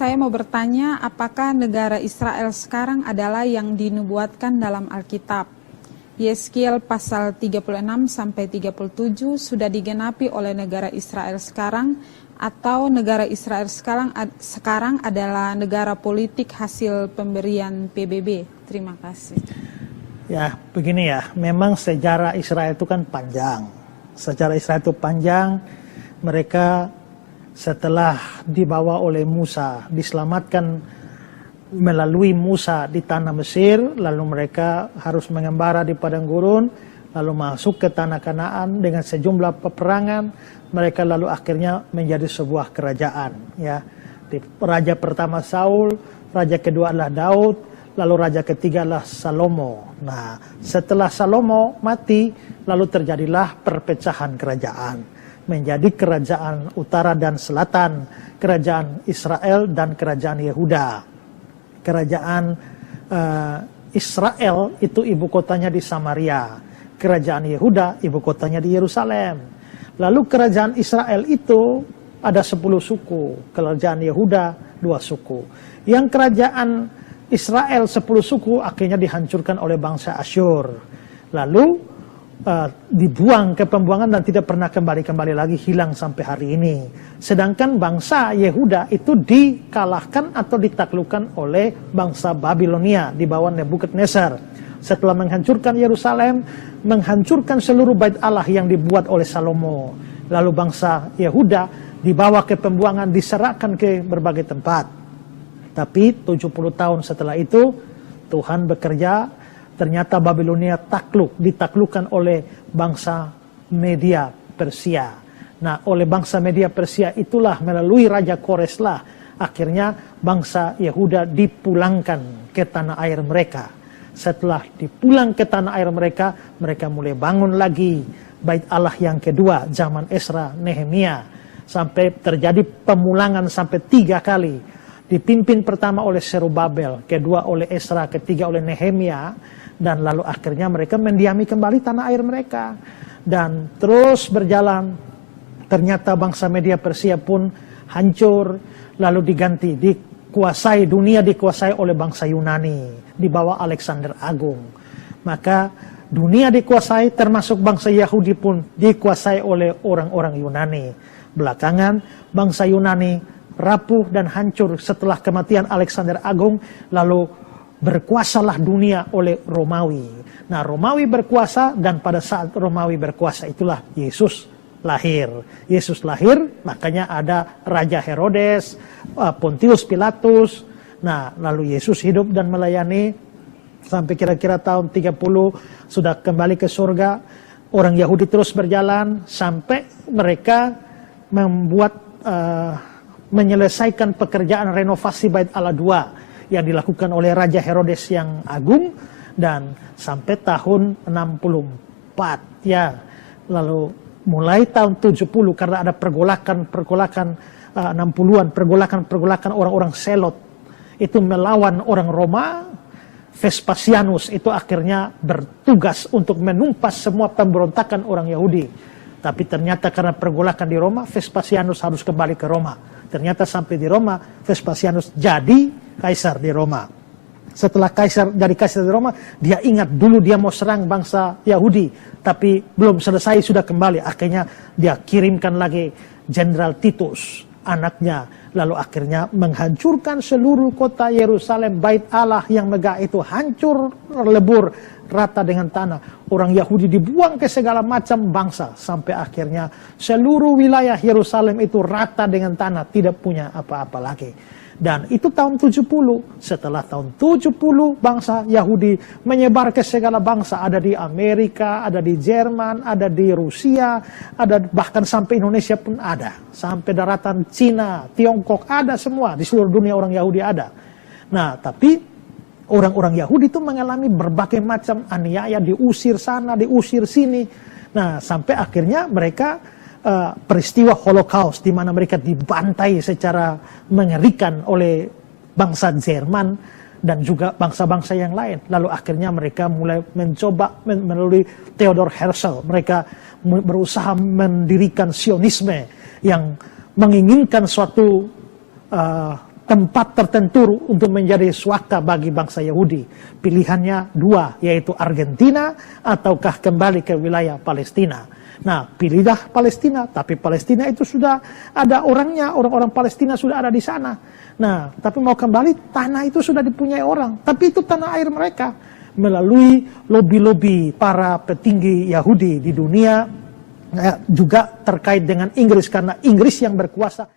saya mau bertanya, apakah negara Israel sekarang adalah yang dinubuatkan dalam Alkitab? Yeskiel pasal 36-37 sudah digenapi oleh negara Israel sekarang, atau negara Israel sekarang adalah negara politik hasil pemberian PBB? Terima kasih. Ya, begini ya, memang sejarah Israel itu kan panjang. Sejarah Israel itu panjang, mereka setelah dibawa oleh Musa, diselamatkan melalui Musa di tanah Mesir, lalu mereka harus mengembara di padang gurun, lalu masuk ke tanah Kanaan dengan sejumlah peperangan, mereka lalu akhirnya menjadi sebuah kerajaan. Ya, raja pertama Saul, raja kedua adalah Daud, lalu raja ketiga adalah Salomo. Nah, setelah Salomo mati, lalu terjadilah perpecahan kerajaan. Menjadi kerajaan utara dan selatan, kerajaan Israel dan kerajaan Yehuda. Kerajaan Israel itu ibu kotanya di Samaria, kerajaan Yehuda ibu kotanya di Yerusalem. Lalu kerajaan Israel itu ada 10 suku, kerajaan Yehuda 2 suku. Yang kerajaan Israel 10 suku akhirnya dihancurkan oleh bangsa Asyur. Lalu dibuang ke pembuangan dan tidak pernah kembali lagi, hilang sampai hari ini. Sedangkan bangsa Yehuda itu dikalahkan atau ditaklukkan oleh bangsa Babilonia di bawah Nebukadnezar. Setelah menghancurkan Yerusalem, menghancurkan seluruh bait Allah yang dibuat oleh Salomo. Lalu bangsa Yehuda dibawa ke pembuangan, diserahkan ke berbagai tempat. Tapi 70 tahun setelah itu Tuhan bekerja. Ternyata Babilonia ditaklukkan oleh bangsa Media Persia. Nah, oleh bangsa Media Persia itulah melalui Raja Koreslah akhirnya bangsa Yehuda dipulangkan ke tanah air mereka. Setelah dipulang ke tanah air mereka, mereka mulai bangun lagi bait Allah yang kedua zaman Ezra Nehemia, sampai terjadi pemulangan sampai 3 kali. Dipimpin pertama oleh Zerubabel, kedua oleh Ezra, ketiga oleh Nehemia. Dan lalu akhirnya mereka mendiami kembali tanah air mereka. Dan terus berjalan, ternyata bangsa Media Persia pun hancur, lalu diganti, dunia dikuasai oleh bangsa Yunani, di bawah Alexander Agung. Maka dunia dikuasai, termasuk bangsa Yahudi pun dikuasai oleh orang-orang Yunani. Belakangan bangsa Yunani rapuh dan hancur setelah kematian Alexander Agung, lalu berkuasalah dunia oleh Romawi. Nah, Romawi berkuasa, dan pada saat Romawi berkuasa itulah Yesus lahir. Yesus lahir, makanya ada Raja Herodes, Pontius Pilatus. Nah, lalu Yesus hidup dan melayani sampai kira-kira tahun 30 sudah kembali ke surga. Orang Yahudi terus berjalan sampai mereka menyelesaikan pekerjaan renovasi Bait Allah II yang dilakukan oleh Raja Herodes yang agung, dan sampai tahun 64 ya. Lalu mulai tahun 70 karena ada pergolakan 60-an, pergolakan orang-orang Selot itu melawan orang Roma. Vespasianus itu akhirnya bertugas untuk menumpas semua pemberontakan orang Yahudi. Tapi ternyata karena pergolakan di Roma, Vespasianus harus kembali ke Roma. Ternyata sampai di Roma, Vespasianus jadi kaisar di Roma. Setelah jadi kaisar di Roma, dia ingat dulu dia mau serang bangsa Yahudi, tapi belum selesai, sudah kembali. Akhirnya dia kirimkan lagi Jenderal Titus, anaknya. Lalu akhirnya menghancurkan seluruh kota Yerusalem, bait Allah yang megah itu hancur lebur rata dengan tanah. Orang Yahudi dibuang ke segala macam bangsa, sampai akhirnya seluruh wilayah Yerusalem itu rata dengan tanah, tidak punya apa-apa lagi. Dan itu tahun 70. Setelah tahun 70, bangsa Yahudi menyebar ke segala bangsa. Ada di Amerika, ada di Jerman, ada di Rusia, ada bahkan sampai Indonesia pun ada. Sampai daratan Cina, Tiongkok, ada semua. Di seluruh dunia orang Yahudi ada. Nah, tapi orang-orang Yahudi itu mengalami berbagai macam aniaya, diusir sana, diusir sini. Nah, sampai akhirnya mereka peristiwa Holocaust, di mana mereka dibantai secara mengerikan oleh bangsa Jerman dan juga bangsa-bangsa yang lain. Lalu akhirnya mereka mulai mencoba melalui Theodor Herzl, mereka berusaha mendirikan Sionisme yang menginginkan suatu tempat tertentu untuk menjadi swasta bagi bangsa Yahudi. Pilihannya dua, yaitu Argentina ataukah kembali ke wilayah Palestina. Nah, pilihlah Palestina, tapi Palestina itu sudah ada orangnya, orang-orang Palestina sudah ada di sana. Nah, tapi mau kembali, tanah itu sudah dipunyai orang, tapi itu tanah air mereka. Melalui lobi-lobi para petinggi Yahudi di dunia, juga terkait dengan Inggris, karena Inggris yang berkuasa.